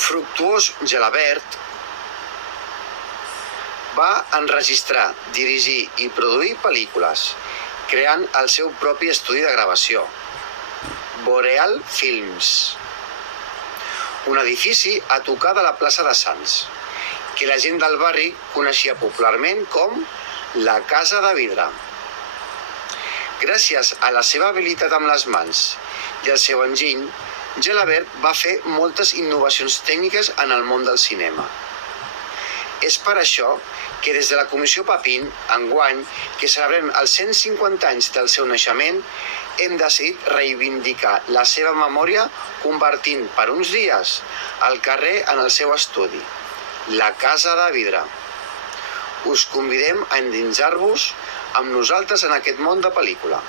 Fructuós Gelabert va enregistrar, dirigir i produir pel·lícules, creant el seu propi estudi de gravació, Boreal Films, un edifici a tocar de la plaça de Sants, que la gent del barri coneixia popularment com la Casa de Vidre. Gràcies a la seva habilitat amb les mans i el seu enginy, Gelabert va fer moltes innovacions tècniques en el món del cinema. És per això que des de la Comissió Papin, enguany, que celebrem els 150 anys del seu naixement, hem decidit reivindicar la seva memòria convertint per uns dies el carrer en el seu estudi, la Casa de Vidre. Us convidem a endinsar-vos amb nosaltres en aquest món de pel·lícula.